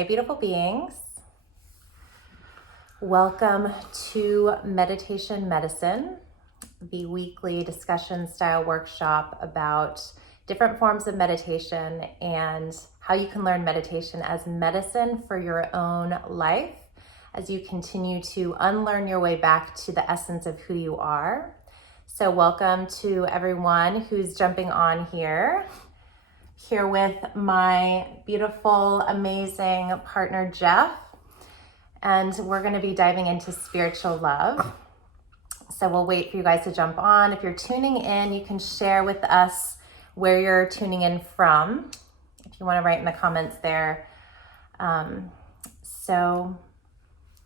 Hey, beautiful beings. Welcome to Meditation Medicine, the weekly discussion style workshop about different forms of meditation and how you can learn meditation as medicine for your own life as you continue to unlearn your way back to the essence of who you are. So welcome to everyone who's jumping on here with my beautiful, amazing partner, Jeff. And we're going to be diving into spiritual love. So we'll wait for you guys to jump on. If you're tuning in, you can share with us where you're tuning in from, if you want to write in the comments there. So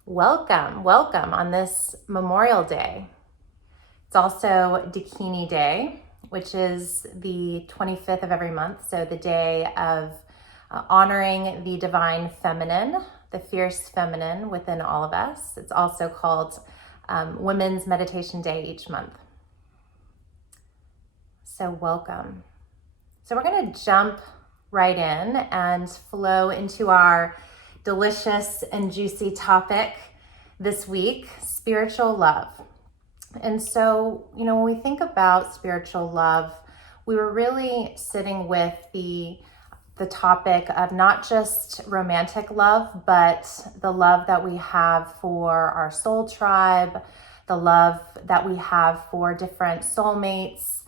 welcome on this Memorial Day. It's also Dakini Day, which is the 25th of every month. So the day of honoring the divine feminine, the fierce feminine within all of us. It's also called Women's Meditation Day each month. So welcome. So we're going to jump right in and flow into our delicious and juicy topic this week, spiritual love. And so, when we think about spiritual love, we were really sitting with the topic of not just romantic love, but the love that we have for our soul tribe, the love that we have for different soulmates,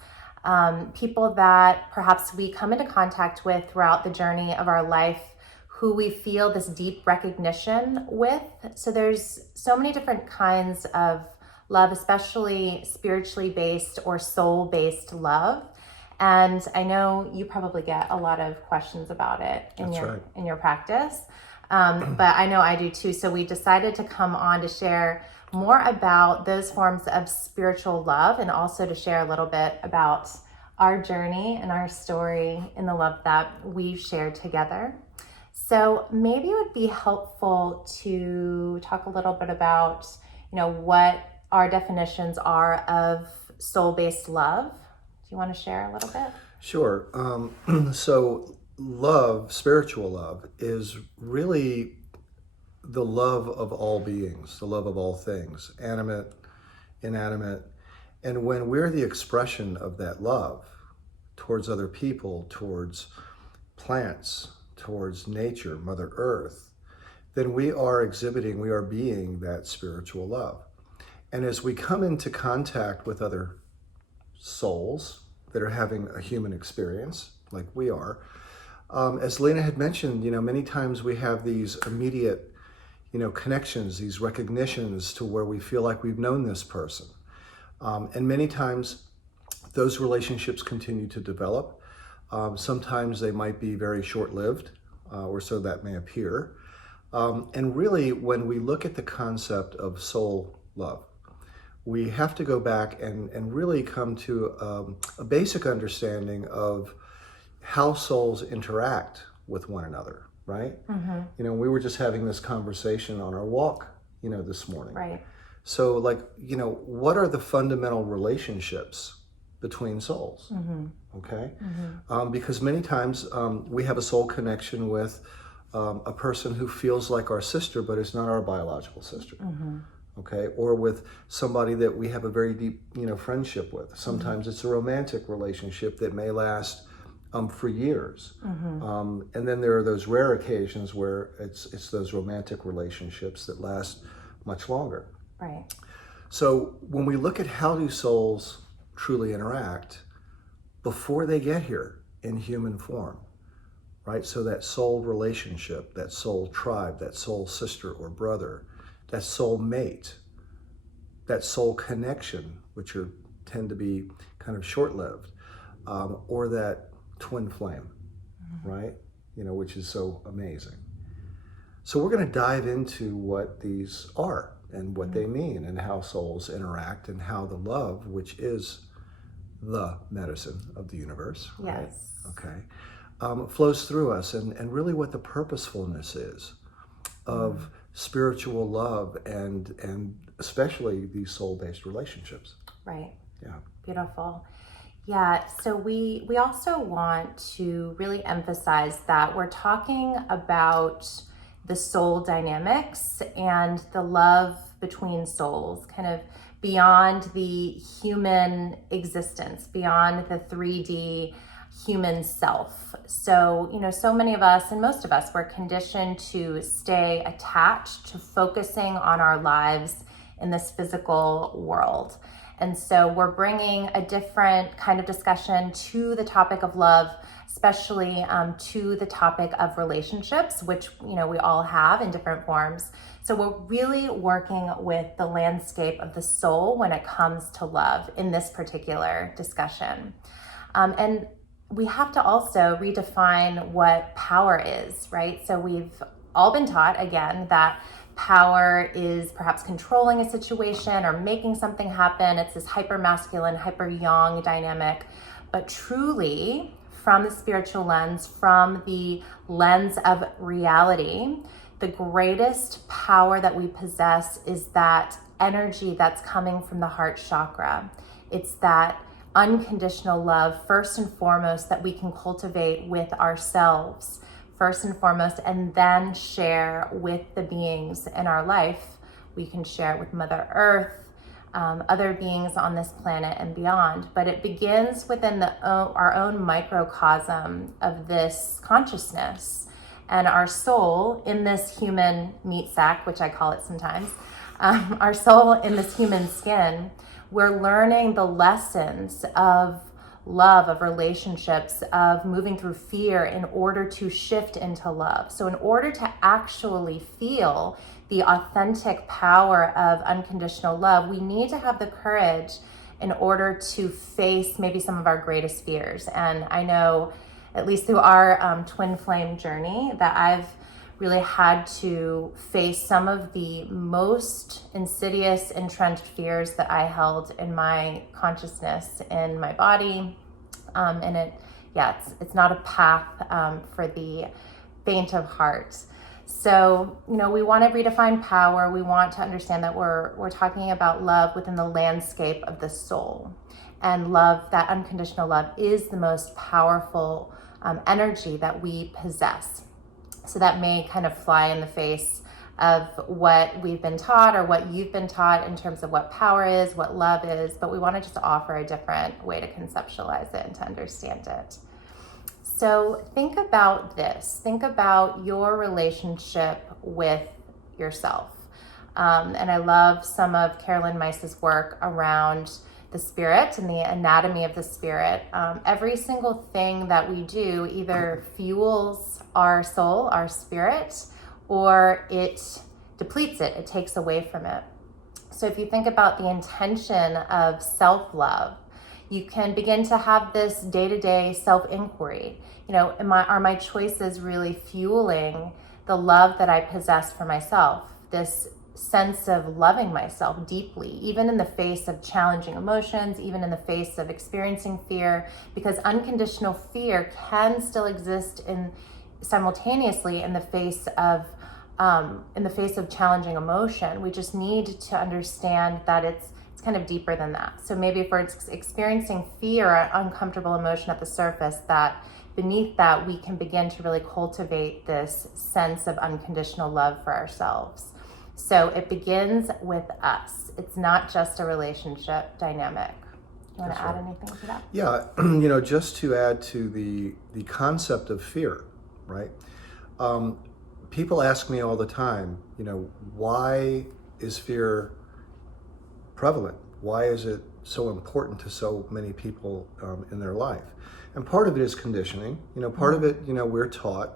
people that perhaps we come into contact with throughout the journey of our life, who we feel this deep recognition with. So there's so many different kinds of love, especially spiritually based or soul-based love. And I know you probably get a lot of questions about it in your practice, but I know I do too. So we decided to come on to share more about those forms of spiritual love and also to share a little bit about our journey and our story in the love that we've shared together. So maybe it would be helpful to talk a little bit about, what our definitions are of soul-based love. Do you want to share a little bit? Sure. So love, spiritual love, is really the love of all beings, the love of all things, animate, inanimate. And when we're the expression of that love towards other people, towards plants, towards nature, Mother Earth, then we are being that spiritual love. And as we come into contact with other souls that are having a human experience, like we are, as Lena had mentioned, many times we have these immediate, connections, these recognitions to where we feel like we've known this person. And many times those relationships continue to develop. Sometimes they might be very short-lived, or so that may appear. And really, when we look at the concept of soul love, we have to go back and really come to a basic understanding of how souls interact with one another, right? Mm-hmm. We were just having this conversation on our walk, this morning. Right. So what are the fundamental relationships between souls? Mm-hmm. Okay? Mm-hmm. Because many times we have a soul connection with a person who feels like our sister, but is not our biological sister. Mm-hmm. Okay, or with somebody that we have a very deep, friendship with. Sometimes it's a romantic relationship that may last for years. Mm-hmm. And then there are those rare occasions where it's those romantic relationships that last much longer. Right. So when we look at how do souls truly interact before they get here in human form, right? So that soul relationship, that soul tribe, that soul sister or brother, that soul mate, that soul connection, which tend to be kind of short-lived, or that twin flame, mm-hmm. right? Which is so amazing. So we're going to dive into what these are and what mm-hmm. they mean and how souls interact and how the love, which is the medicine of the universe, yes. right? Okay, flows through us and really what the purposefulness is of mm-hmm. spiritual love and especially these soul-based relationships. Right. Yeah. Beautiful. Yeah, so we also want to really emphasize that we're talking about the soul dynamics and the love between souls, kind of beyond the human existence, beyond the 3D human self. So, so many of us, and most of us, we're conditioned to stay attached to focusing on our lives in this physical world. And so we're bringing a different kind of discussion to the topic of love, especially to the topic of relationships, which, we all have in different forms. So we're really working with the landscape of the soul when it comes to love in this particular discussion. And we have to also redefine what power is, right? So we've all been taught, again, that power is perhaps controlling a situation or making something happen. It's this hyper masculine, hyper yang dynamic. But truly, from the spiritual lens, from the lens of reality, the greatest power that we possess is that energy that's coming from the heart chakra. It's that unconditional love, first and foremost, that we can cultivate with ourselves, first and foremost, and then share with the beings in our life. We can share it with Mother Earth, other beings on this planet and beyond. But it begins within our own microcosm of this consciousness. And our soul in this human meat sack, which I call it sometimes, our soul in this human skin, we're learning the lessons of love, of relationships, of moving through fear in order to shift into love. So in order to actually feel the authentic power of unconditional love, we need to have the courage in order to face maybe some of our greatest fears. And I know, at least through our twin flame journey, that I've really had to face some of the most insidious, entrenched fears that I held in my consciousness, in my body. And it's not a path for the faint of heart. So, we want to redefine power. We want to understand that we're talking about love within the landscape of the soul. And love, that unconditional love, is the most powerful energy that we possess. So that may kind of fly in the face of what we've been taught or what you've been taught in terms of what power is, what love is, but we want to just offer a different way to conceptualize it and to understand it. So think about this. Think about your relationship with yourself. And I love some of Carolyn Meiss's work around the spirit and the anatomy of the spirit. Every single thing that we do either fuels our soul, our spirit, or it depletes it, it takes away from it. So if you think about the intention of self-love, you can begin to have this day-to-day self-inquiry. Are my choices really fueling the love that I possess for myself? This sense of loving myself deeply, even in the face of challenging emotions, even in the face of experiencing fear, because unconditional fear can still exist simultaneously in the face of challenging emotion. We just need to understand that it's kind of deeper than that. So maybe if we're experiencing fear or uncomfortable emotion at the surface, that beneath that we can begin to really cultivate this sense of unconditional love for ourselves. So it begins with us. It's not just a relationship dynamic. You want to add anything to that? Yeah, just to add to the concept of fear, right? People ask me all the time, why is fear prevalent? Why is it so important to so many people in their life? And part of it is conditioning. Part of it, we're taught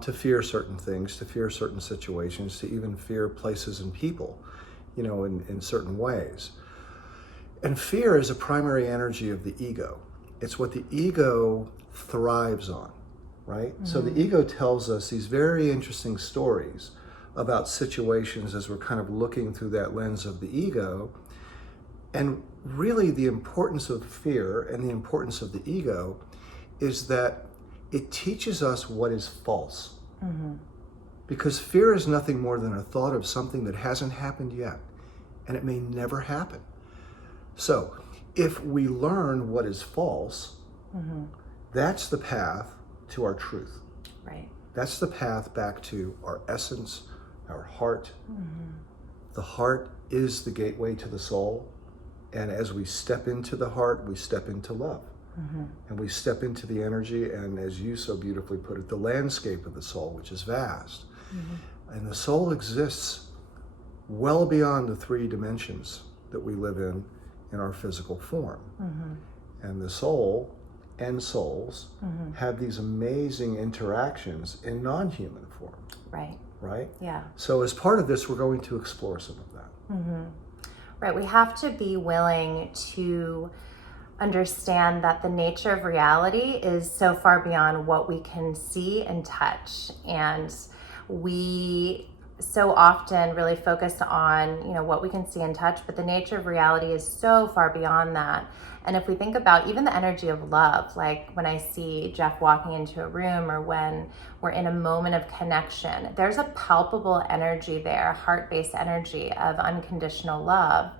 to fear certain things, to fear certain situations, to even fear places and people, in certain ways. And fear is a primary energy of the ego. It's what the ego thrives on, right? Mm-hmm. So the ego tells us these very interesting stories about situations as we're kind of looking through that lens of the ego. And really the importance of fear and the importance of the ego is that it teaches us what is false. Mm-hmm. Because fear is nothing more than a thought of something that hasn't happened yet, and it may never happen. So if we learn what is false, mm-hmm. that's the path to our truth. Right. That's the path back to our essence, our heart. The heart is the gateway to the soul. And as we step into the heart, we step into love. And we step into the energy, and as you so beautifully put it, the landscape of the soul, which is vast. And the soul exists well beyond the 3 dimensions that we live in our physical form. And the soul and souls have these amazing interactions in non-human form. Right? Yeah. So as part of this, we're going to explore some of that. Right. We have to be willing to understand that the nature of reality is so far beyond what we can see and touch. And we so often really focus on, what we can see and touch, but the nature of reality is so far beyond that. And if we think about even the energy of love, like when I see Jeff walking into a room or when we're in a moment of connection, there's a palpable energy there, heart-based energy of unconditional love.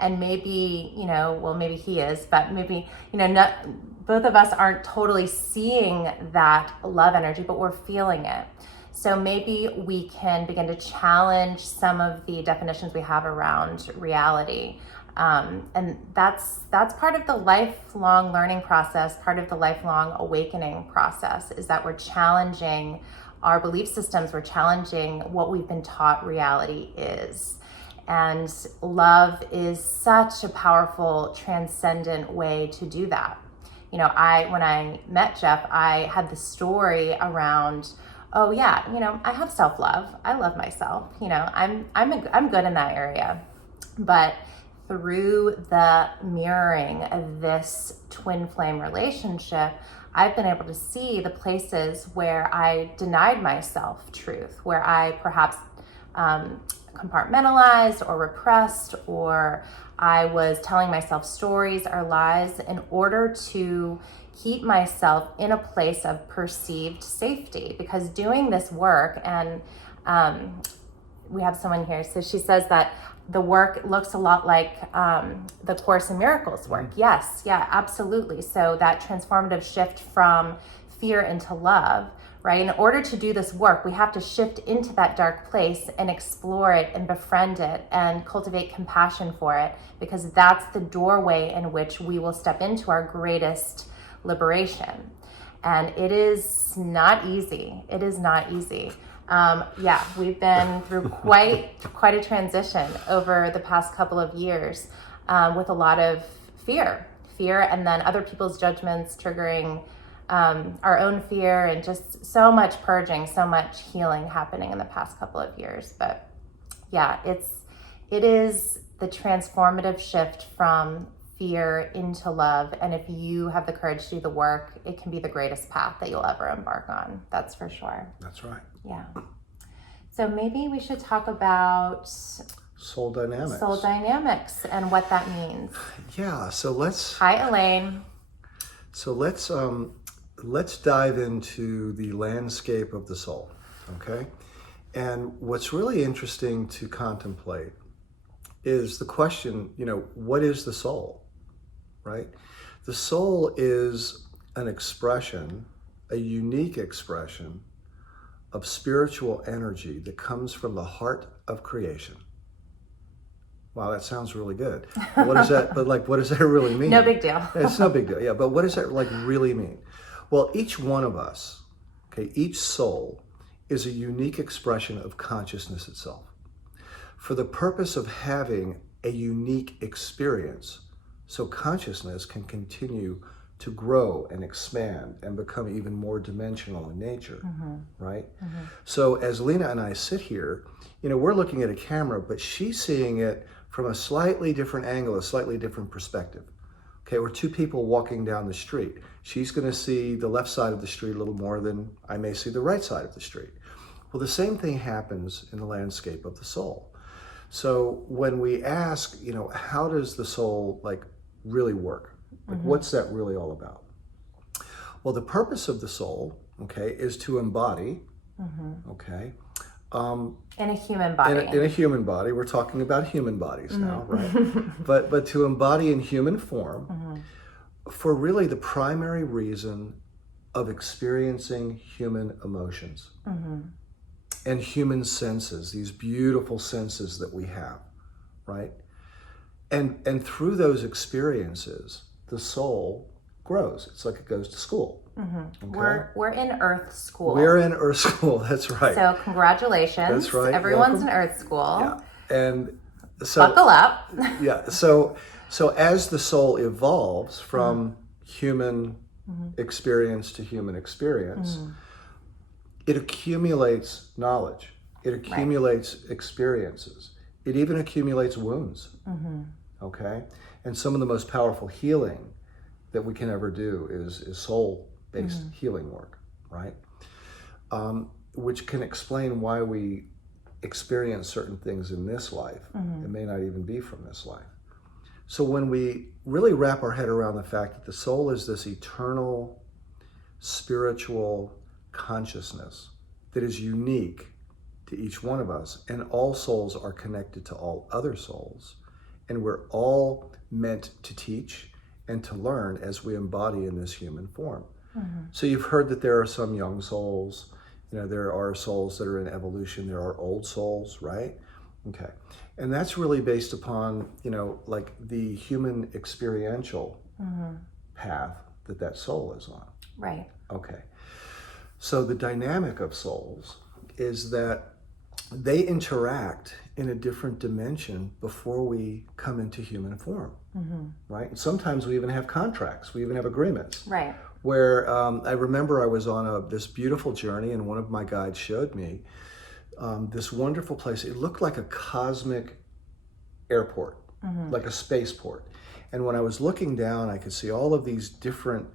And maybe, maybe he is, but maybe, both of us aren't totally seeing that love energy, but we're feeling it. So maybe we can begin to challenge some of the definitions we have around reality. And that's part of the lifelong learning process, part of the lifelong awakening process, is that we're challenging our belief systems, we're challenging what we've been taught reality is. And love is such a powerful, transcendent way to do that. When I met Jeff, I had the story around, I have self-love. I love myself. I'm good in that area. But through the mirroring of this twin flame relationship, I've been able to see the places where I denied myself truth, where I perhaps compartmentalized or repressed, or I was telling myself stories or lies in order to keep myself in a place of perceived safety. Because doing this work, and we have someone here, so she says that the work looks a lot like the Course in Miracles work. Yes, yeah, absolutely. So that transformative shift from fear into love, right? In order to do this work, we have to shift into that dark place and explore it and befriend it and cultivate compassion for it, because that's the doorway in which we will step into our greatest liberation. And it is not easy. It is not easy. We've been through quite a transition over the past couple of years with a lot of fear, and then other people's judgments triggering our own fear, and just so much purging, so much healing happening in the past couple of years. But yeah, it is the transformative shift from fear into love. And if you have the courage to do the work, it can be the greatest path that you'll ever embark on. That's for sure. That's right. Yeah. So maybe we should talk about soul dynamics and what that means. Yeah. So let's. Hi, Elaine. So let's dive into the landscape of the soul. Okay. And what's really interesting to contemplate is the question, what is the soul, right? The soul is an expression, a unique expression of spiritual energy that comes from the heart of creation. Wow, that sounds really good. What is that? But what does that really mean? No big deal. It's no big deal. Yeah, but what does that really mean? Well, each one of us, okay, each soul is a unique expression of consciousness itself, for the purpose of having a unique experience, so consciousness can continue to grow and expand and become even more dimensional in nature, right? So as Lena and I sit here, we're looking at a camera, but she's seeing it from a slightly different angle, a slightly different perspective. Okay, we're two people walking down the street. She's going to see the left side of the street a little more than I may see the right side of the street. Well, the same thing happens in the landscape of the soul. So when we ask, how does the soul really work? What's that really all about? Well, the purpose of the soul, okay, is to embody, okay. In a human body. In a human body. We're talking about human bodies now, right? but to embody in human form for really the primary reason of experiencing human emotions and human senses, these beautiful senses that we have, right? And through those experiences, the soul grows. It's like it goes to school. Okay? We're in Earth School. We're in Earth School, that's right. So congratulations. That's right. Everyone's Welcome. in Earth School. Yeah. And so buckle up. yeah. So as the soul evolves from human experience to human experience, it accumulates knowledge. It accumulates experiences. It even accumulates wounds. Okay? And some of the most powerful healing that we can ever do is soul-based healing work, right? Which can explain why we experience certain things in this life. It may not even be from this life. So when we really wrap our head around the fact that the soul is this eternal, spiritual consciousness that is unique to each one of us, and all souls are connected to all other souls, and we're all meant to teach and to learn as we embody in this human form. So you've heard that there are some young souls, there are souls that are in evolution, there are old souls, right? Okay. And that's really based upon, like the human experiential path that soul is on. Right. Okay. So the dynamic of souls is that they interact in a different dimension before we come into human form, right? And sometimes we even have contracts, we even have agreements. Right. Where I remember I was on this beautiful journey, and one of my guides showed me this wonderful place. It looked like a cosmic airport, like a spaceport. And when I was looking down, I could see all of these different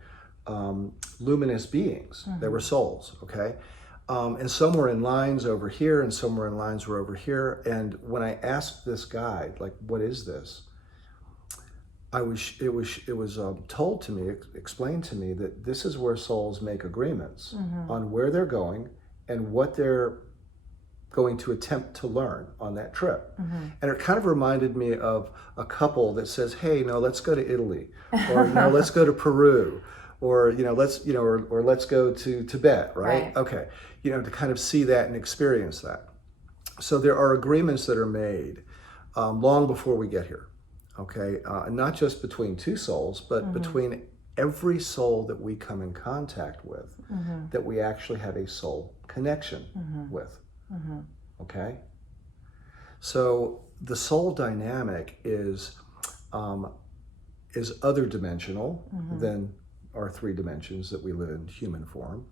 luminous beings. They were souls, okay? And some were in lines over here, and some were in lines were over here. And when I asked this guide, like, what is this? It was told to me, explained to me, that this is where souls make agreements on where they're going and what they're going to attempt to learn on that trip. And it kind of reminded me of a couple that says, hey, no, let's go to Italy, or no, let's go to Peru, or let's go to Tibet, right? Okay, to kind of see that and experience that. So there are agreements that are made long before we get here. Okay, not just between two souls, but between every soul that we come in contact with, that we actually have a soul connection with. Okay, so the soul dynamic is other dimensional than our three dimensions that we live in human form,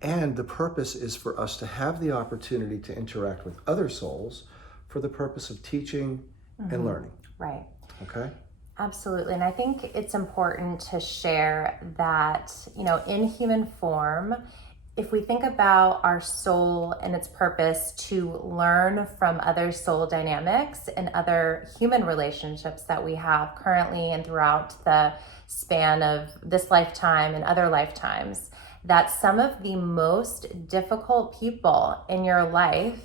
and the purpose is for us to have the opportunity to interact with other souls for the purpose of teaching and learning. Right. Okay. Absolutely. And I think it's important to share that, in human form, if we think about our soul and its purpose to learn from other soul dynamics and other human relationships that we have currently and throughout the span of this lifetime and other lifetimes, that some of the most difficult people in your life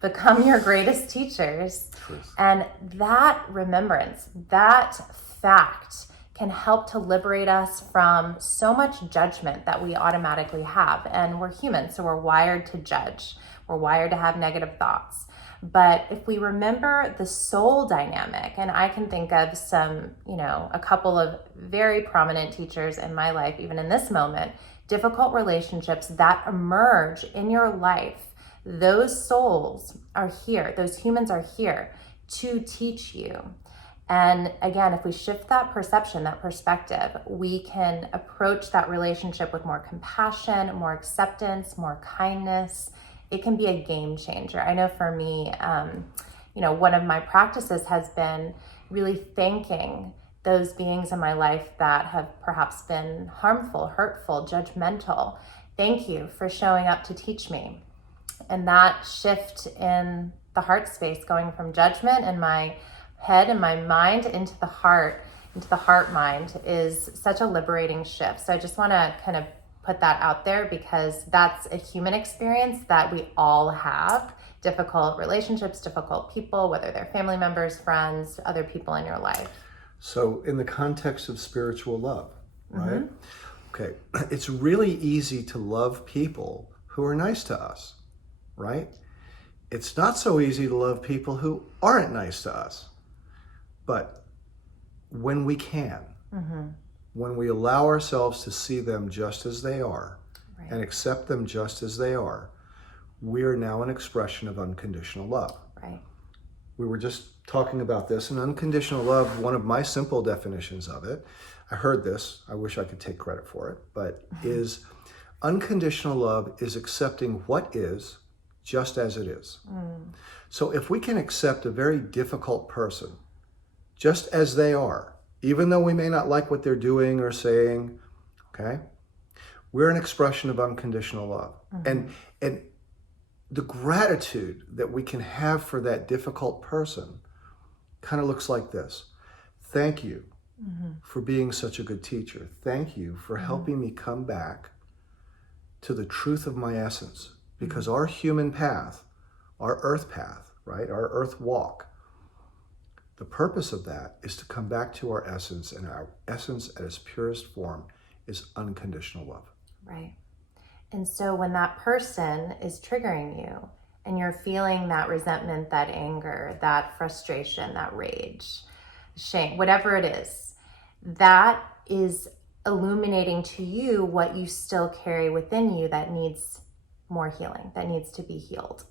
become your greatest teachers. Truth. And that remembrance, that fact can help to liberate us from so much judgment that we automatically have. And we're human, so we're wired to judge. We're wired to have negative thoughts. But if we remember the soul dynamic, and I can think of some, a couple of very prominent teachers in my life, even in this moment, difficult relationships that emerge in your life. Those souls are here, those humans are here to teach you. And again, if we shift that perception, that perspective, we can approach that relationship with more compassion, more acceptance, more kindness. It can be a game changer. I know for me, one of my practices has been really thanking those beings in my life that have perhaps been harmful, hurtful, judgmental. Thank you for showing up to teach me. And that shift in the heart space, going from judgment in my head and my mind into the heart mind, is such a liberating shift. So I just want to kind of put that out there, because that's a human experience that we all have. Difficult relationships, difficult people, whether they're family members, friends, other people in your life. So in the context of spiritual love, right? Okay, it's really easy to love people who are nice to us, right? It's not so easy to love people who aren't nice to us. But when we can, when we allow ourselves to see them just as they are, Right. and accept them just as they are, we are now an expression of unconditional love. Right. We were just talking about this, and unconditional love, one of my simple definitions of it, I heard this, I wish I could take credit for it, but is unconditional love is accepting what is just as it is. So if we can accept a very difficult person just as they are, even though we may not like what they're doing or saying, okay, we're an expression of unconditional love. And the gratitude that we can have for that difficult person kind of looks like this. Thank you for being such a good teacher. Thank you for helping me come back to the truth of my essence. Because our human path, our earth path, right, our earth walk, the purpose of that is to come back to our essence, and our essence at its purest form is unconditional love. Right. And so when that person is triggering you and you're feeling that resentment, that anger, that frustration, that rage, shame, whatever it is, that is illuminating to you what you still carry within you that needs more healing, that needs to be healed.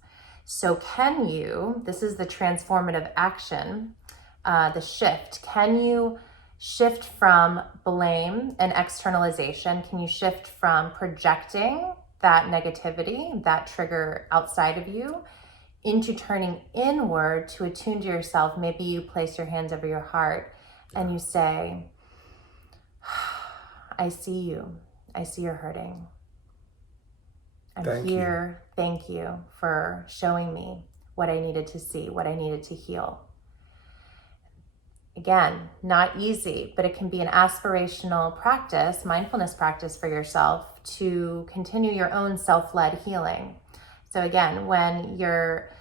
So can you, this is the transformative action, the shift, can you shift from blame and externalization? Can you shift from projecting that negativity, that trigger outside of you, into turning inward to attune to yourself? Maybe you place your hands over your heart and you say, I see you. I see you're hurting. I'm here. Thank you for showing me what I needed to see, what I needed to heal. Again, not easy, but it can be an aspirational practice, mindfulness practice for yourself to continue your own self-led healing. So again, when your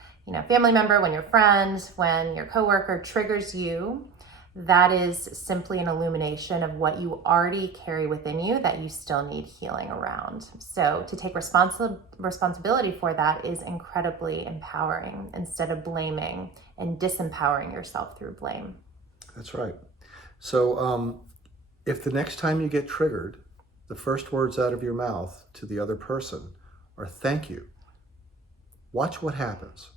family member, when your friend, when your coworker triggers you, that is simply an illumination of what you already carry within you that you still need healing around. So to take responsibility for that is incredibly empowering instead of blaming and disempowering yourself through blame. That's right. So if the next time you get triggered, the first words out of your mouth to the other person are thank you, watch what happens.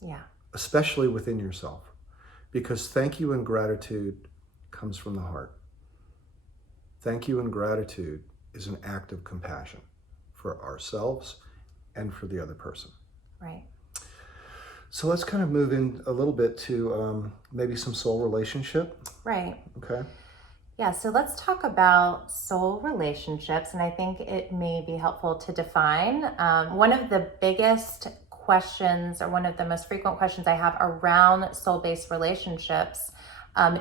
Yeah. Especially within yourself. Because thank you and gratitude comes from the heart. Thank you and gratitude is an act of compassion for ourselves and for the other person. Right. So let's kind of move in a little bit to maybe some soul relationship. Right. Okay. Yeah, so let's talk about soul relationships, and I think it may be helpful to define. One of the biggest questions, or one of the most frequent questions I have around soul-based relationships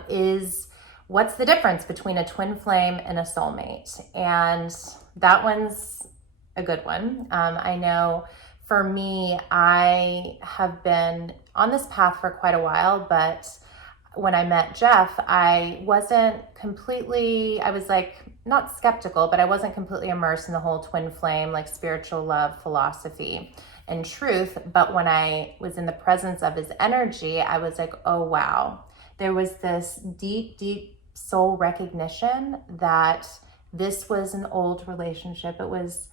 is, what's the difference between a twin flame and a soulmate? And that one's a good one. I know for me, I have been on this path for quite a while, but when I met Jeff, I was like, not skeptical, but I wasn't completely immersed in the whole twin flame, like spiritual love philosophy and truth. But when I was in the presence of his energy, I was like, oh, wow. There was this deep, deep soul recognition that this was an old relationship. It was,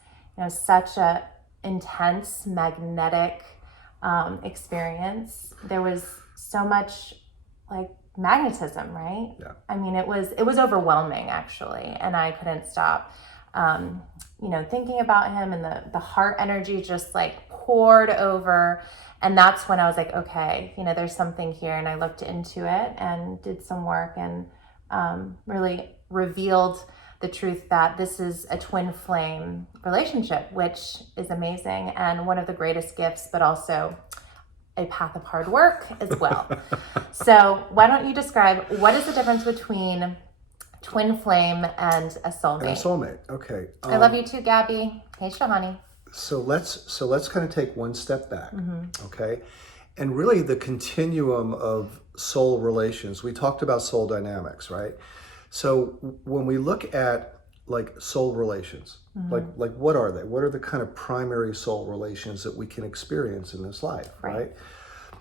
such a intense, magnetic experience. There was so much like magnetism, right? Yeah. I mean, it was overwhelming actually, and I couldn't stop, thinking about him, and the heart energy just like poured over. And that's when I was like, okay, there's something here. And I looked into it and did some work and really revealed the truth that this is a twin flame relationship, which is amazing and one of the greatest gifts, but also a path of hard work as well. So why don't you describe what is the difference between twin flame and a soulmate? And a soulmate, okay. I love you too, Gabby. Hey, Shahani. So let's kind of take one step back, okay? And really the continuum of soul relations, we talked about soul dynamics, right? So when we look at like soul relations. Like what are they? What are the kind of primary soul relations that we can experience in this life, right?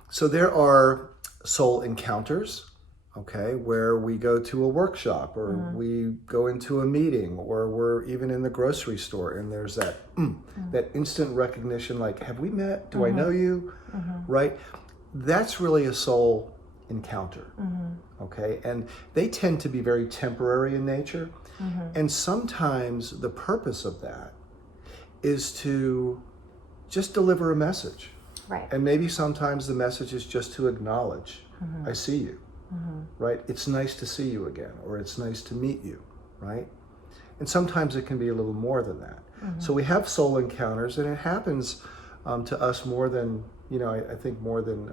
So there are soul encounters, okay, where we go to a workshop or we go into a meeting or we're even in the grocery store and there's that that instant recognition, like, have we met? Do I know you? Right? That's really a soul encounter, okay? And they tend to be very temporary in nature. And sometimes the purpose of that is to just deliver a message. Right. And maybe sometimes the message is just to acknowledge, I see you, right? It's nice to see you again, or it's nice to meet you, right? And sometimes it can be a little more than that. So we have soul encounters, and it happens to us more than, I think more than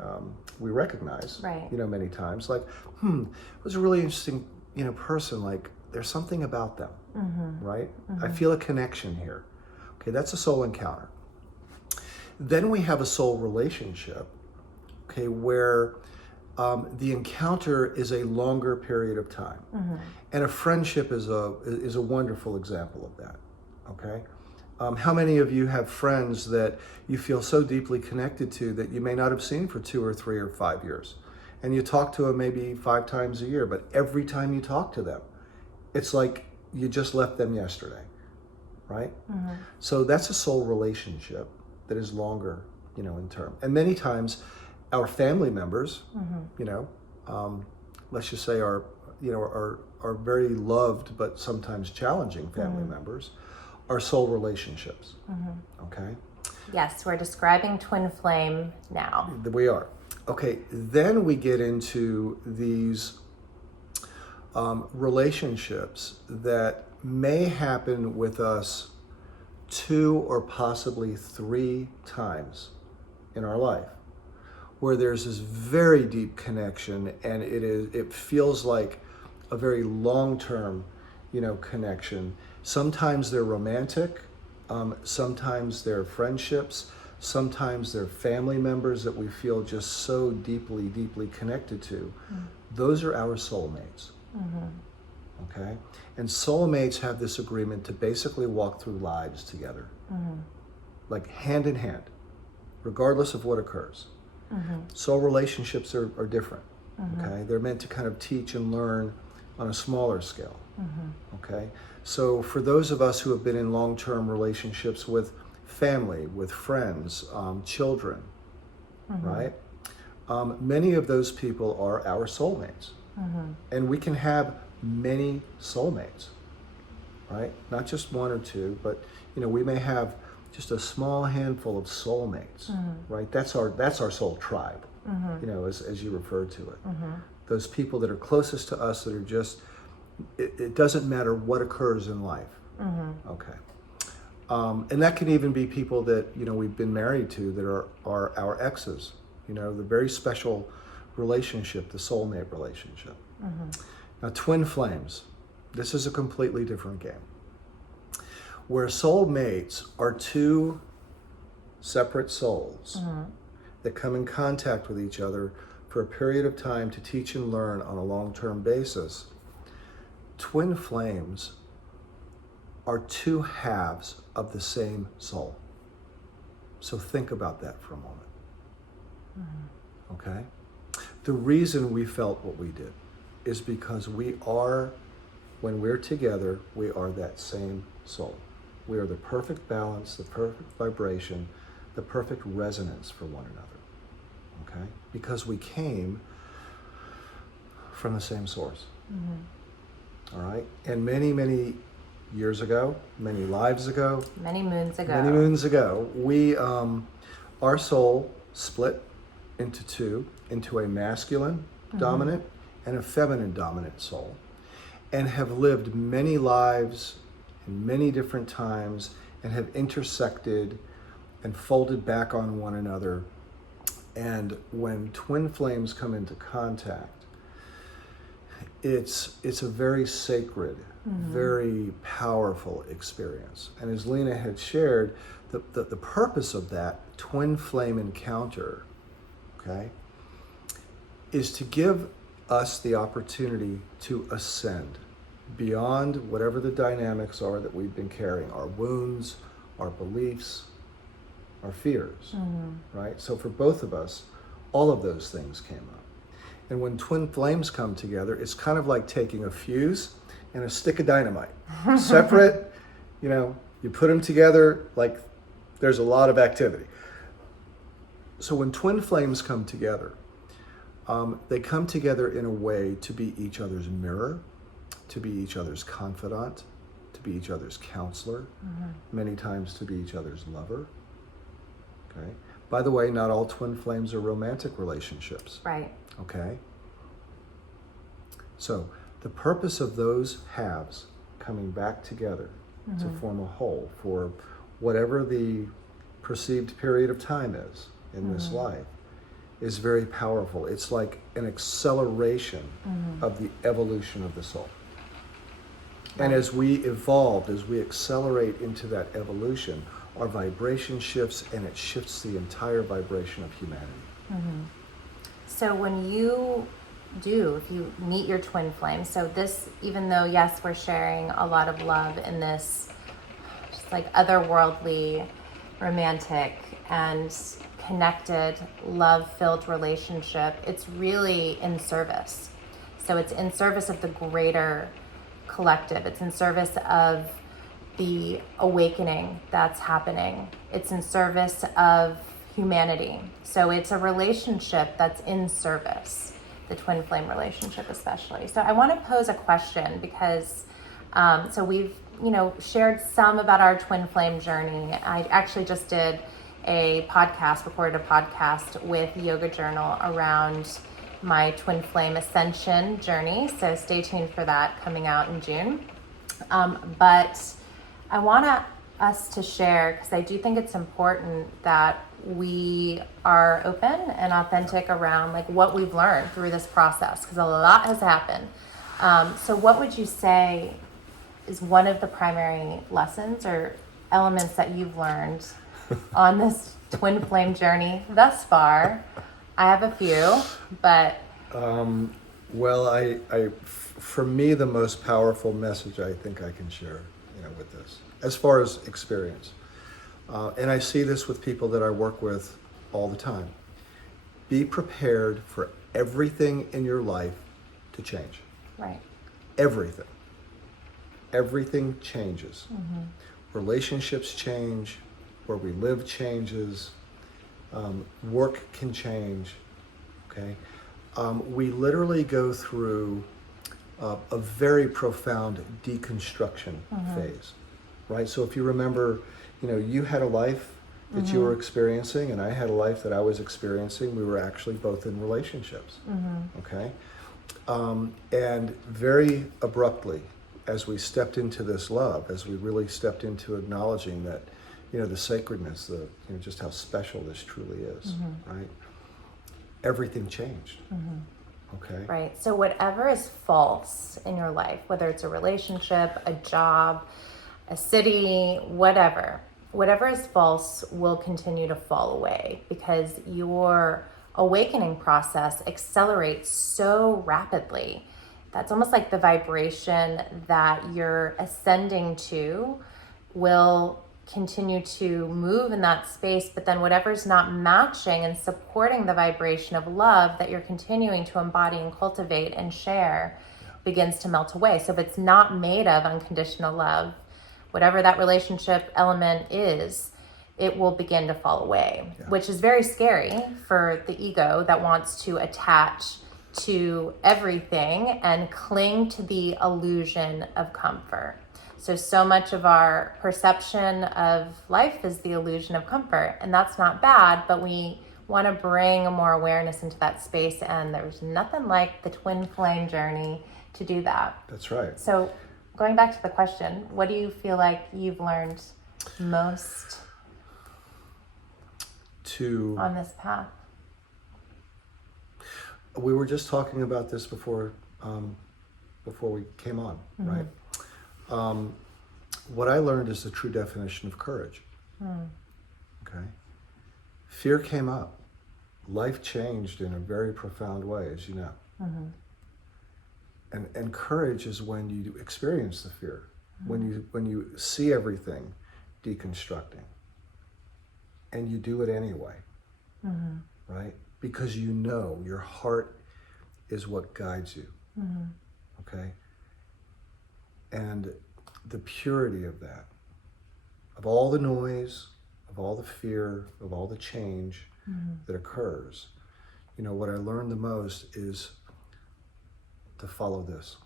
we recognize, right. Many times. Like, it was a really interesting, person, like, there's something about them, right? I feel a connection here. Okay, that's a soul encounter. Then we have a soul relationship, okay, where the encounter is a longer period of time. And a friendship is a wonderful example of that, okay? How many of you have friends that you feel so deeply connected to that you may not have seen for 2 or 3 or 5 years? And you talk to them maybe 5 times a year, but every time you talk to them, it's like you just left them yesterday, right? So that's a soul relationship that is longer, in term. And many times our family members, let's just say are very loved but sometimes challenging family members, are soul relationships, okay? Yes, we're describing twin flame now. We are. Okay, then we get into these relationships that may happen with us 2 or possibly 3 times in our life, where there's this very deep connection, and it feels like a very long-term, connection. Sometimes they're romantic, sometimes they're friendships, sometimes they're family members that we feel just so deeply, deeply connected to. Those are our soulmates. Okay? And soulmates have this agreement to basically walk through lives together, like hand in hand, regardless of what occurs. Soul relationships are different, okay? They're meant to kind of teach and learn on a smaller scale, okay? So for those of us who have been in long-term relationships with family, with friends, children, right? Many of those people are our soulmates. And we can have many soulmates, right? Not just 1 or 2, but we may have just a small handful of soulmates, right? That's our soul tribe, as you refer to it. Those people that are closest to us, that are just, it doesn't matter what occurs in life, okay? And that can even be people that we've been married to that are our exes, the very special relationship, the soulmate relationship. Now, twin flames, this is a completely different game. Where soulmates are 2 separate souls that come in contact with each other for a period of time to teach and learn on a long-term basis. Twin flames are 2 halves of the same soul. So think about that for a moment. Okay? The reason we felt what we did is because when we're together, we are that same soul. We are the perfect balance, the perfect vibration, the perfect resonance for one another, okay? Because we came from the same source, all right? And many, many years ago, many lives ago, many moons ago, we, our soul split into 2, into a masculine dominant and a feminine dominant soul, and have lived many lives in many different times, and have intersected and folded back on one another. And when twin flames come into contact, it's a very sacred, very powerful experience. And as Lena had shared, the purpose of that twin flame encounter, okay, is to give us the opportunity to ascend beyond whatever the dynamics are that we've been carrying, our wounds, our beliefs, our fears, right? So for both of us, all of those things came up. And when twin flames come together, it's kind of like taking a fuse and a stick of dynamite. Separate, you put them together, like there's a lot of activity. So when twin flames come together, they come together in a way to be each other's mirror, to be each other's confidant, to be each other's counselor, many times to be each other's lover. Okay. By the way, not all twin flames are romantic relationships. Right. Okay. So the purpose of those halves coming back together to form a whole for whatever the perceived period of time is in this life is very powerful. It's like an acceleration of the evolution of the soul. Right. And as we evolve, as we accelerate into that evolution, our vibration shifts, and it shifts the entire vibration of humanity. So when if you meet your twin flame, so this, even though, yes, we're sharing a lot of love in this just like otherworldly, romantic, and connected, love-filled relationship, it's really in service. So it's in service of the greater collective. It's in service of the awakening that's happening. It's in service of humanity. So it's a relationship that's in service, the twin flame relationship especially. So I want to pose a question because so we've shared some about our twin flame journey. I actually just did recorded a podcast with Yoga Journal around my twin flame ascension journey. So stay tuned for that, coming out in June. But I want us to share, because I do think it's important that we are open and authentic around like what we've learned through this process, because a lot has happened. So what would you say is one of the primary lessons or elements that you've learned on this twin flame journey thus far? I have a few, but well, for me, the most powerful message I think I can share, with this, as far as experience, and I see this with people that I work with all the time. Be prepared for everything in your life to change. Right. Everything. Everything changes. Relationships change. Where we live changes. Work can change. Okay. We literally go through a very profound deconstruction phase, right? So if you remember, you had a life that you were experiencing, and I had a life that I was experiencing. We were actually both in relationships, okay? And very abruptly, as we stepped into this love, as we really stepped into acknowledging that, the sacredness, just how special this truly is, right? Everything changed. Okay. Right. So whatever is false in your life, whether it's a relationship, a job, a city, whatever is false will continue to fall away, because your awakening process accelerates so rapidly. That's almost like the vibration that you're ascending to will continue to move in that space, but then whatever's not matching and supporting the vibration of love that you're continuing to embody and cultivate and share begins to melt away. So if it's not made of unconditional love, whatever that relationship element is, it will begin to fall away, which is very scary for the ego that wants to attach to everything and cling to the illusion of comfort. So much of our perception of life is the illusion of comfort, and that's not bad, but we want to bring more awareness into that space, and there's nothing like the twin flame journey to do that. That's right. So going back to the question, what do you feel like you've learned most on this path? We were just talking about this before we came on, right? What I learned is the true definition of courage. Okay. Fear came up. Life changed in a very profound way, as you know. And courage is when you experience the fear, when you see everything deconstructing, and you do it anyway, right? Because you know your heart is what guides you, okay? And the purity of that, of all the noise, of all the fear, of all the change that occurs, you know, what I learned the most is to follow this,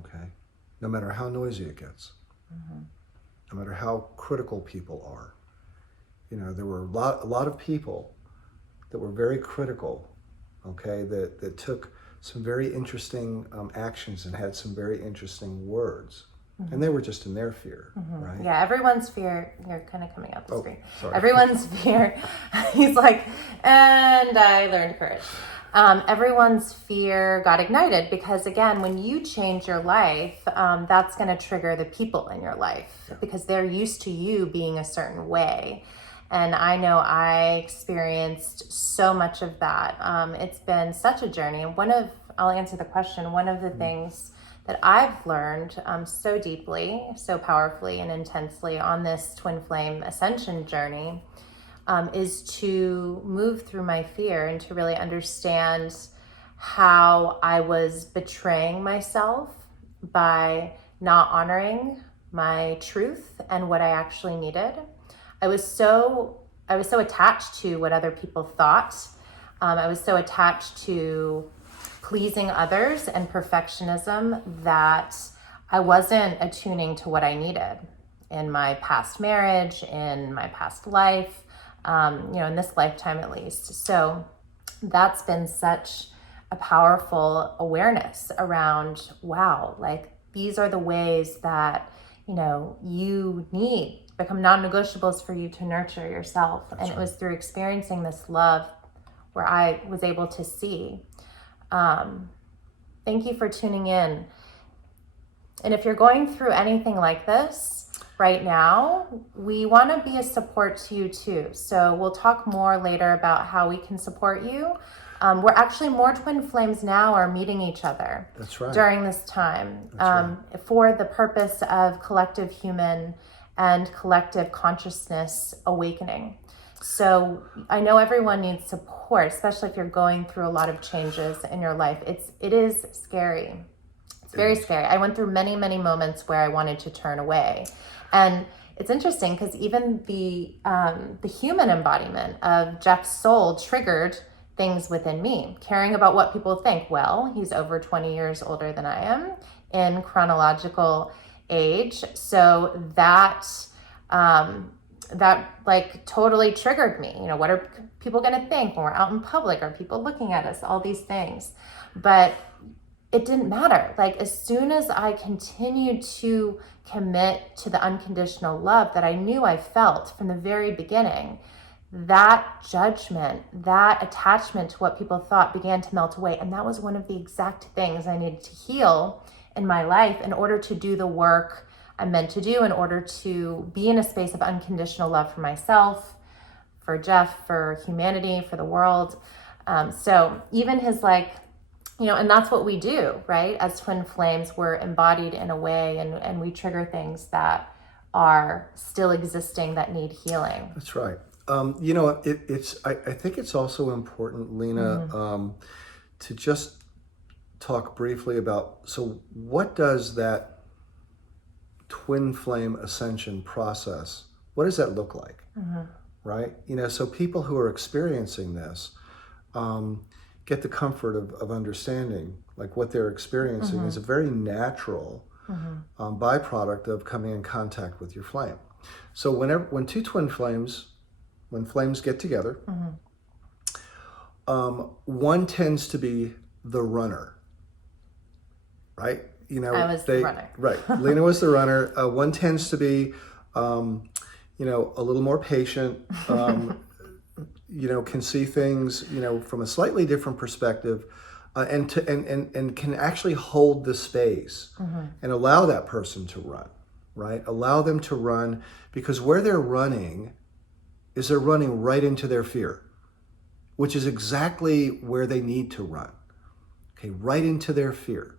okay? No matter how noisy it gets, no matter how critical people are. You know, there were a lot of people that were very critical, okay, that took some very interesting actions and had some very interesting words. And they were just in their fear, right? Yeah, everyone's fear, you're kind of coming out the screen. Sorry. Everyone's fear, he's like, and I learned courage. Everyone's fear got ignited because, again, when you change your life, that's going to trigger the people in your life because they're used to you being a certain way. And I know I experienced so much of that. It's been such a journey. And I'll answer the question, one of the things that I've learned so deeply, so powerfully and intensely on this twin flame ascension journey is to move through my fear and to really understand how I was betraying myself by not honoring my truth and what I actually needed. I was so attached to what other people thought. I was so attached to pleasing others and perfectionism that I wasn't attuning to what I needed in my past marriage, in my past life, in this lifetime at least. So that's been such a powerful awareness around, wow, like these are the ways that, you need become non-negotiables for you to nurture yourself. That's right. It was through experiencing this love where I was able to see. Thank you for tuning in. And if you're going through anything like this right now, we want to be a support to you too. So we'll talk more later about how we can support you. We're actually more twin flames now are meeting each other. That's right. During this time. Right. For the purpose of collective human and collective consciousness awakening. So I know everyone needs support, especially if you're going through a lot of changes in your life. It is scary. It's very scary. I went through many, many moments where I wanted to turn away. And it's interesting because even the human embodiment of Jeff's soul triggered things within me, caring about what people think. Well, he's over 20 years older than I am in chronological age. So that like totally triggered me. What are people going to think when we're out in public? Are people looking at us? All these things. But it didn't matter. Like as soon as I continued to commit to the unconditional love that I knew I felt from the very beginning, that judgment, that attachment to what people thought began to melt away. And that was one of the exact things I needed to heal in my life in order to do the work I'm meant to do, in order to be in a space of unconditional love for myself, for Jeff, for humanity, for the world. So even his and that's what we do, right? As twin flames, we're embodied in a way and we trigger things that are still existing that need healing. That's right. I think it's also important, Lena, to just talk briefly about, so what does that twin flame ascension process, what does that look like? Right? So people who are experiencing this get the comfort of understanding like what they're experiencing is a very natural byproduct of coming in contact with your flame. So when two twin flames, when flames get together, one tends to be the runner, right? I was the runner. Right. Lena was the runner. One tends to be, a little more patient, can see things, from a slightly different perspective, and can actually hold the space and allow that person to run, right? Allow them to run, because where they're running is they're running right into their fear, which is exactly where they need to run. Okay, right into their fear.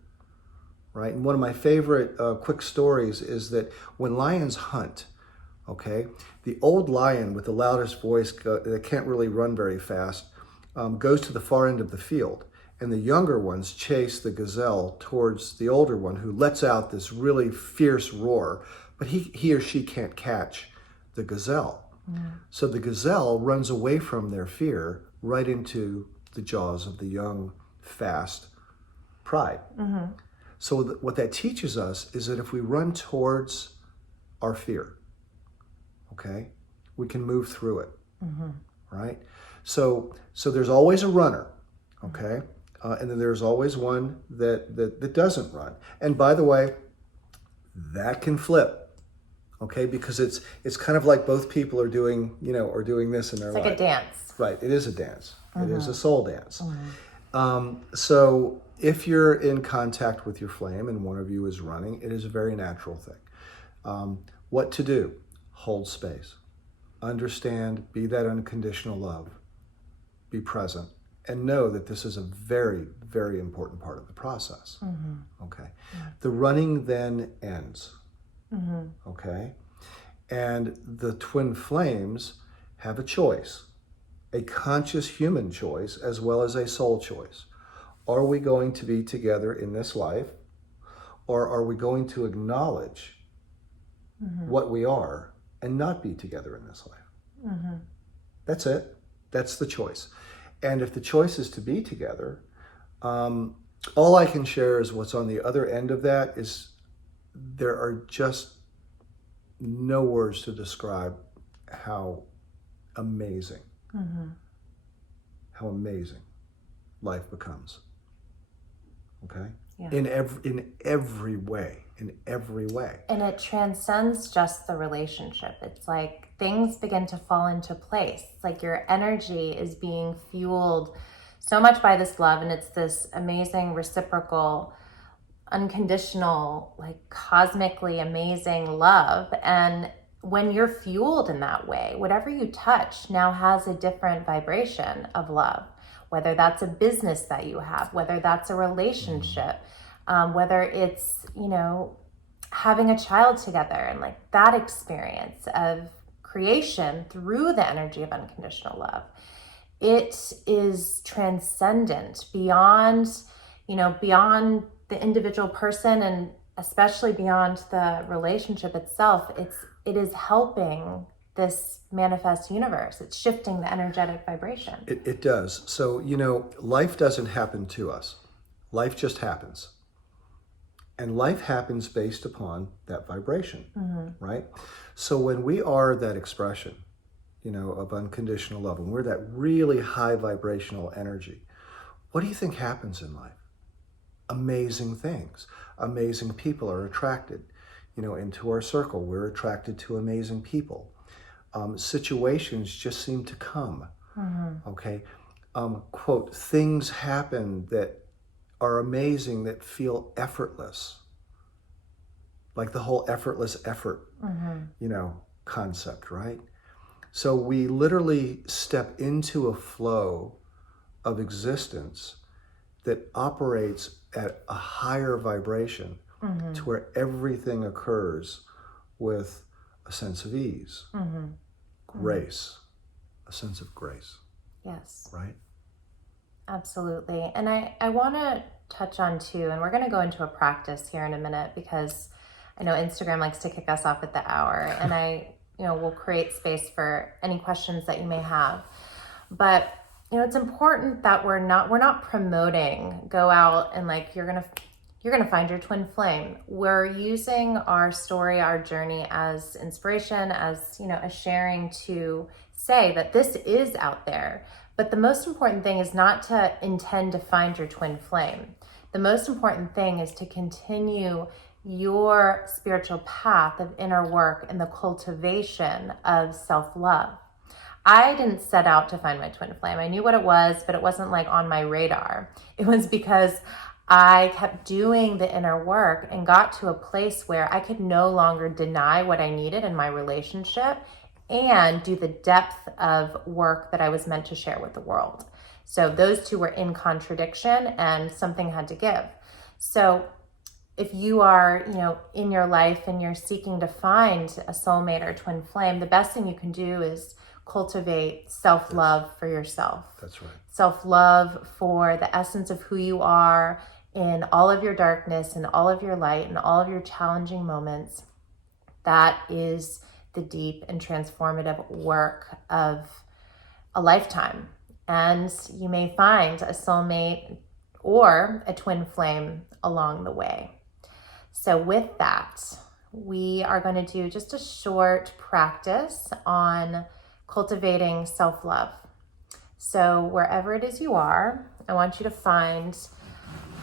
right? And one of my favorite quick stories is that when lions hunt, okay, the old lion with the loudest voice that can't really run very fast goes to the far end of the field. And the younger ones chase the gazelle towards the older one, who lets out this really fierce roar, but he or she can't catch the gazelle. So the gazelle runs away from their fear right into the jaws of the young, fast pride. So what that teaches us is that if we run towards our fear, okay, we can move through it, right? So there's always a runner, okay? And then there's always one that doesn't run. And by the way, that can flip, okay? Because it's kind of like both people are doing, are doing this in their life. It's like a dance. Right, it is a dance. It is a soul dance. So if you're in contact with your flame and one of you is running, it is a very natural thing. What to do? Hold space. Understand, be that unconditional love. Be present. And know that this is a very, very important part of the process. Okay. The running then ends. Okay. And the twin flames have a choice, a conscious human choice as well as a soul choice. Are we going to be together in this life, or are we going to acknowledge what we are and not be together in this life? That's it. That's the choice. And if the choice is to be together, all I can share is what's on the other end of that is there are just no words to describe how amazing, how amazing life becomes. Okay? Yeah. In every way. And it transcends just the relationship. It's like things begin to fall into place. It's like your energy is being fueled so much by this love, and it's this amazing reciprocal, unconditional, like cosmically amazing love. And when you're fueled in that way, whatever you touch now has a different vibration of love, whether that's a business that you have, whether that's a relationship, whether it's, having a child together, and like that experience of creation through the energy of unconditional love. It is transcendent beyond the individual person, and especially beyond the relationship itself. It is helping this manifest universe. It's shifting the energetic vibration. It does. So, life doesn't happen to us. Life just happens. And life happens based upon that vibration, right? So when we are that expression, of unconditional love, and we're that really high vibrational energy, what do you think happens in life? Amazing things. Amazing people are attracted, into our circle. We're attracted to amazing people. Situations just seem to come, okay? Quote, things happen that are amazing, that feel effortless, like the whole effortless effort, concept, right? So we literally step into a flow of existence that operates at a higher vibration to where everything occurs with a sense of ease, grace, a sense of grace. Yes. Right? Absolutely. And I want to touch on too, and we're going to go into a practice here in a minute, because I know Instagram likes to kick us off at the hour, and we'll create space for any questions that you may have. But, it's important that we're not promoting, go out and like, you're going to find your twin flame. We're using our story, our journey as inspiration, as, a sharing to say that this is out there. But the most important thing is not to intend to find your twin flame. The most important thing is to continue your spiritual path of inner work and the cultivation of self-love. I didn't set out to find my twin flame. I knew what it was, but it wasn't like on my radar. It was because I kept doing the inner work and got to a place where I could no longer deny what I needed in my relationship and do the depth of work that I was meant to share with the world. So those two were in contradiction, and something had to give. So if you are, in your life and you're seeking to find a soulmate or twin flame, the best thing you can do is cultivate self-love for yourself. That's right. Self-love for the essence of who you are in all of your darkness and all of your light and all of your challenging moments. That is the deep and transformative work of a lifetime. And you may find a soulmate or a twin flame along the way. So with that, we are going to do just a short practice on cultivating self-love. So wherever it is you are, I want you to find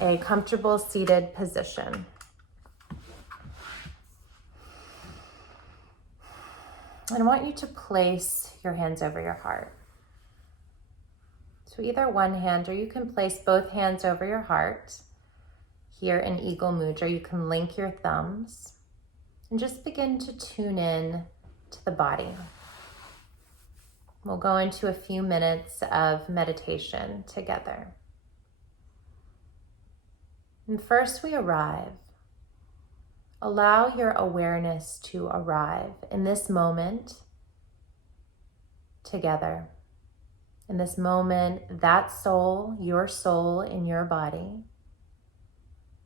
a comfortable seated position. And I want you to place your hands over your heart. So either one hand, or you can place both hands over your heart. Here in Eagle Mudra, you can link your thumbs and just begin to tune in to the body. We'll go into a few minutes of meditation together. And first we arrive. Allow your awareness to arrive in this moment together. In this moment, that soul, your soul in your body,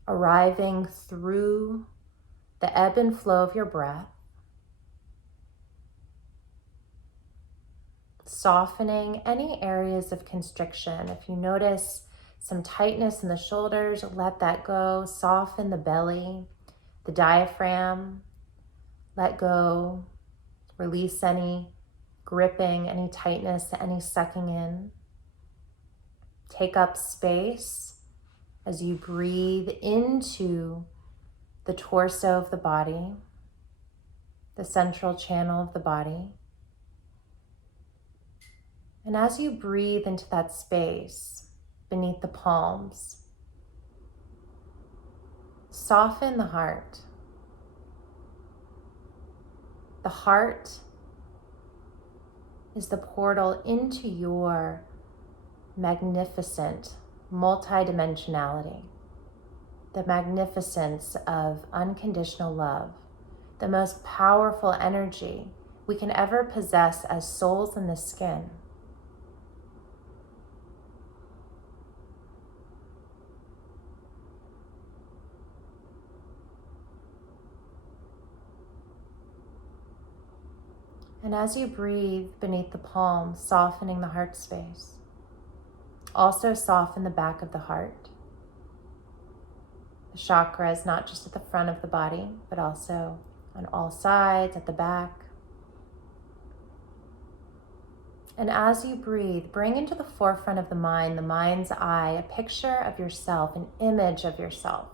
arriving through the ebb and flow of your breath, softening any areas of constriction. If you notice some tightness in the shoulders, let that go. Soften the belly, the diaphragm, let go. Release any gripping, any tightness, any sucking in. Take up space as you breathe into the torso of the body, the central channel of the body. And as you breathe into that space beneath the palms, soften the heart. The heart is the portal into your magnificent multidimensionality, the magnificence of unconditional love, the most powerful energy we can ever possess as souls in the skin. And as you breathe beneath the palms, softening the heart space, also soften the back of the heart. The chakras, not just at the front of the body, but also on all sides, at the back. And as you breathe, bring into the forefront of the mind's eye, a picture of yourself, an image of yourself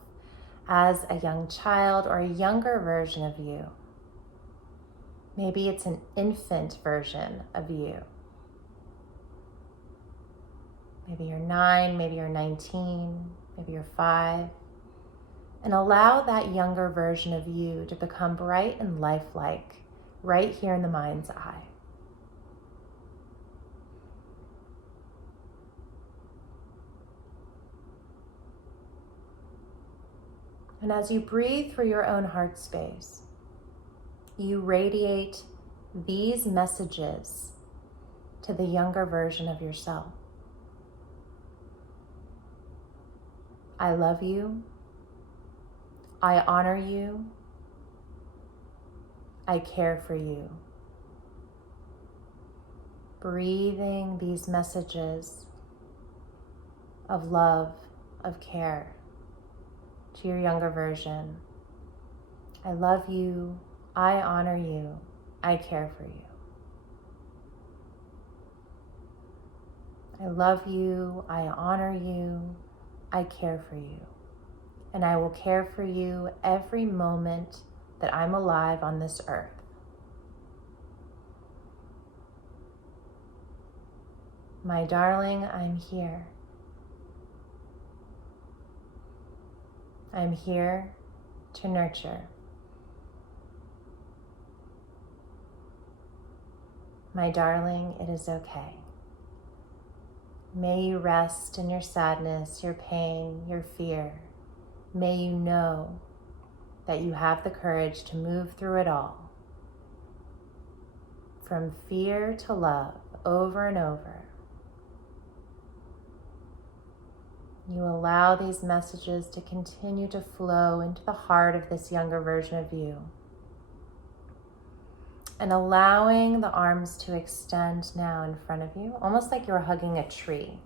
as a young child or a younger version of you. Maybe it's an infant version of you. Maybe you're 9, maybe you're 19, maybe you're 5. And allow that younger version of you to become bright and lifelike right here in the mind's eye. And as you breathe through your own heart space, you radiate these messages to the younger version of yourself. I love you. I honor you. I care for you. Breathing these messages of love, of care to your younger version. I love you. I honor you. I care for you. I love you. I honor you. I care for you. And I will care for you every moment that I'm alive on this earth. My darling, I'm here. I'm here to nurture. My darling, it is okay. May you rest in your sadness, your pain, your fear, May you know that you have the courage to move through it all, from fear to love, over and over. You allow these messages to continue to flow into the heart of this younger version of you. And allowing the arms to extend now in front of you, almost like you're hugging a tree.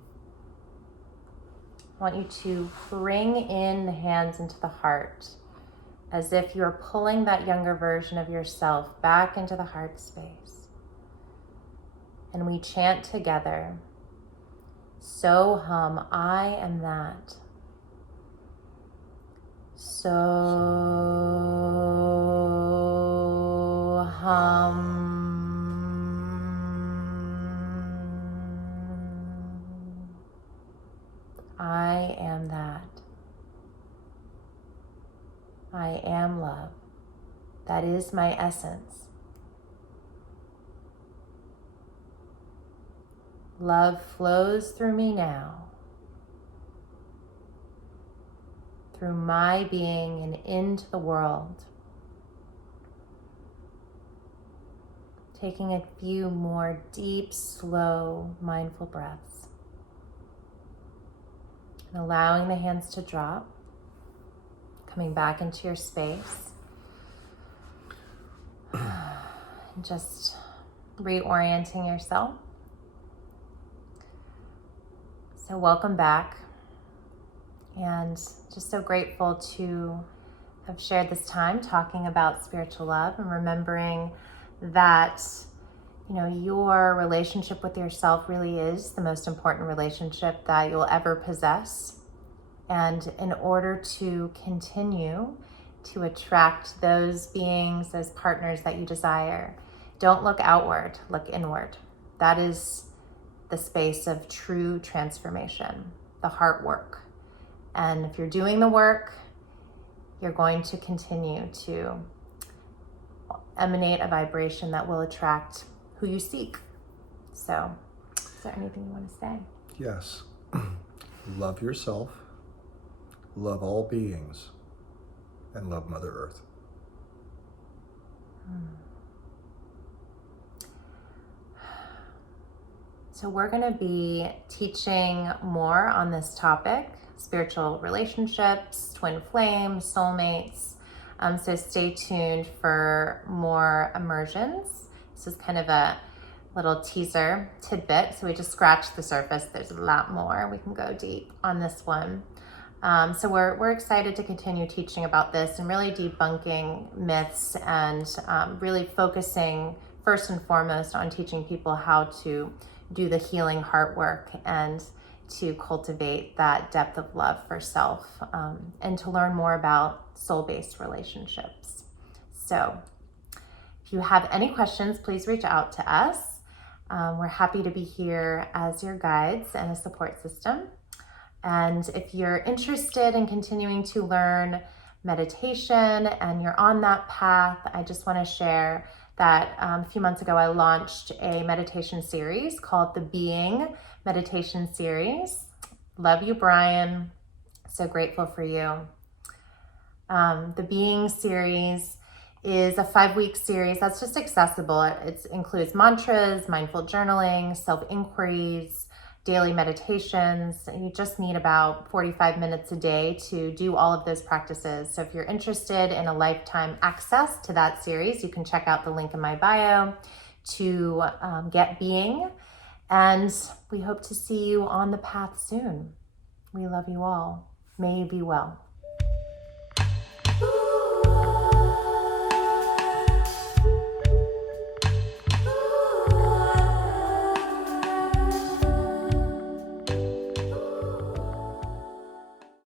I want you to bring in the hands into the heart, as if you're pulling that younger version of yourself back into the heart space. And we chant together, so hum, I am that. So hum. I am that. I am love. That is my essence. Love flows through me now, through my being and into the world. Taking a few more deep, slow, mindful breaths. And allowing the hands to drop, coming back into your space. And just reorienting yourself. So welcome back, and just so grateful to have shared this time talking about spiritual love and remembering that, your relationship with yourself really is the most important relationship that you'll ever possess. And in order to continue to attract those beings, those partners that you desire, don't look outward, look inward. That is the space of true transformation, the heart work. And if you're doing the work, you're going to continue to emanate a vibration that will attract who you seek. So, is there anything you want to say? Yes. Love yourself, love all beings, and love Mother Earth. So we're going to be teaching more on this topic, spiritual relationships, twin flames, soulmates. So stay tuned for more immersions. This is kind of a little teaser tidbit. So we just scratched the surface. There's a lot more. We can go deep on this one. So we're excited to continue teaching about this and really debunking myths and really focusing first and foremost on teaching people how to do the healing heart work and to cultivate that depth of love for self and to learn more about soul-based relationships. So if you have any questions, please reach out to us. We're happy to be here as your guides and a support system. And if you're interested in continuing to learn meditation and you're on that path, I just want to share that a few months ago I launched a meditation series called the Being Meditation Series. Love you, Brian. So grateful for you. The Being series is a 5-week series that's just accessible. It includes mantras, mindful journaling, self-inquiries, daily meditations. You just need about 45 minutes a day to do all of those practices. So if you're interested in a lifetime access to that series, you can check out the link in my bio to get Being. And we hope to see you on the path soon. We love you all. May you be well.